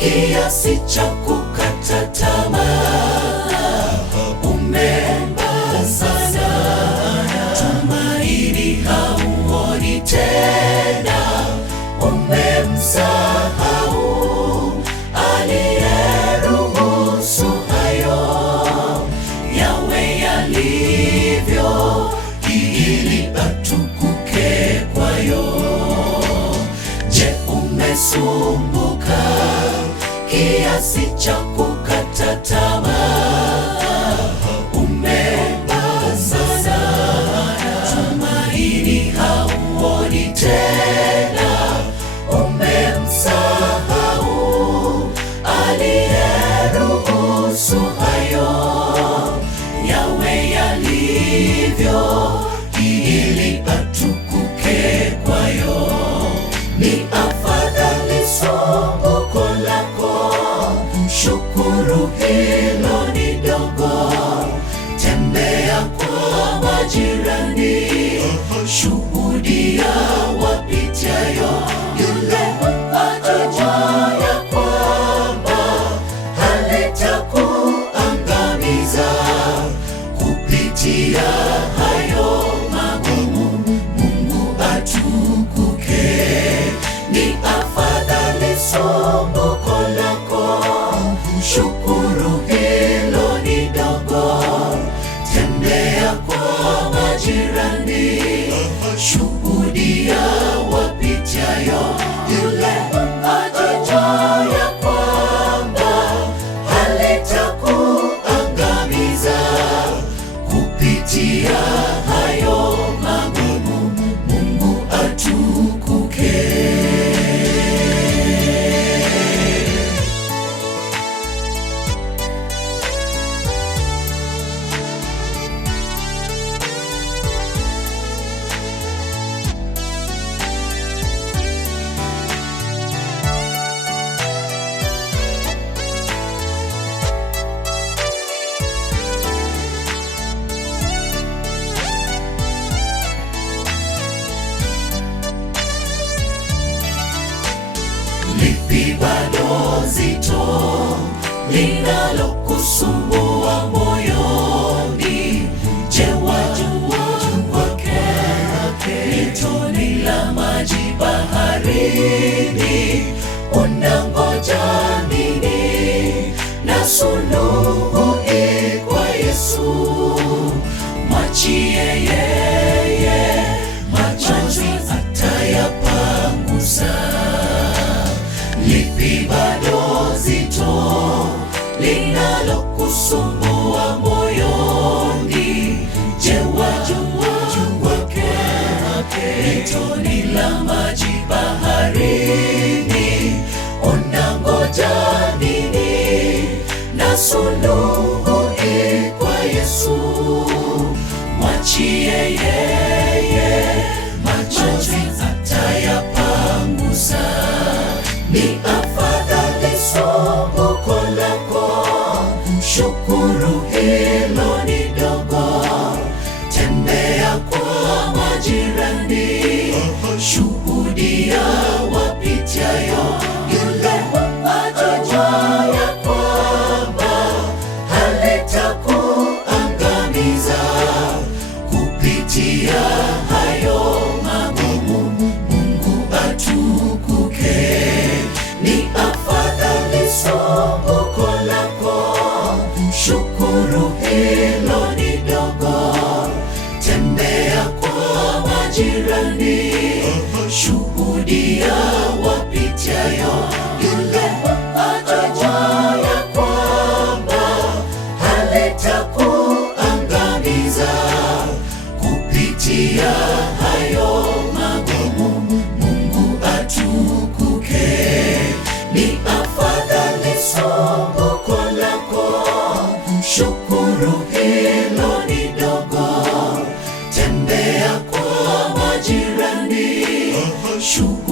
kiasi cha kukata tamaa. Umeomba sana, tumaini hauoni tena. Umemsahau aliyeruhusu hayo yawe yalivyo, ili atukuke kwayo. Je, umesumbuka kiasi cha kukata tamaa? Umeomba sana, tumaini hauoni tena. Umemsahau aliyeruhusu hayo yawe yalivyo, ili atukuke kwayo. Ni afadhali sumbuko lako, shukuru hilo ni dogo. Tembea kwa majirani, shuhudia wapitayo. Yule atajua ya kwamba halitakuangamiza kupitia hayo magumu. Mungu atukuke. Ni afadhali sumbuko lako, shukuru hilo ni dogo. Tembea kwa majirani, shuhudia wapitayo. Yule atajua ya kwamba halitakuangamiza kupitia hayo magumu. Mungu atukuke. Lipi bado zito linalokusumbua moyoni? Je, wajua kwake ni toni la maji baharini? Unangoja nini? Na suluhu kwa Yesu. Mwachie yeye, machozi atayapangusa. Lipi bado zito linalokusumbua moyoni? Je, wajua kwake ni toni la maji baharini? Unangoja nini? Na suluhu kwa Yesu. Mwachie yeye, machozi atayapangusa. Ni afadhali sumbuko lako, shukuru hilo ni dogo. Tembea kwa majirani, shuhudia wapitayo. Yule atajua ya kwamba halitakuangamiza kupitia hayo magumu. Mungu atukuke. Ni afadhali sumbuko lako, shukuru hilo ni dogo. Tembea kwa majirani, shuhudia wapitayo. Yule atajua ya kwamba halitakuangamiza kupitia hayo magumu. Mungu atukuke. Ni afadhali sumbuko lako, shukuru hilo ni dogo. Tembea kwa majirani, shuhudia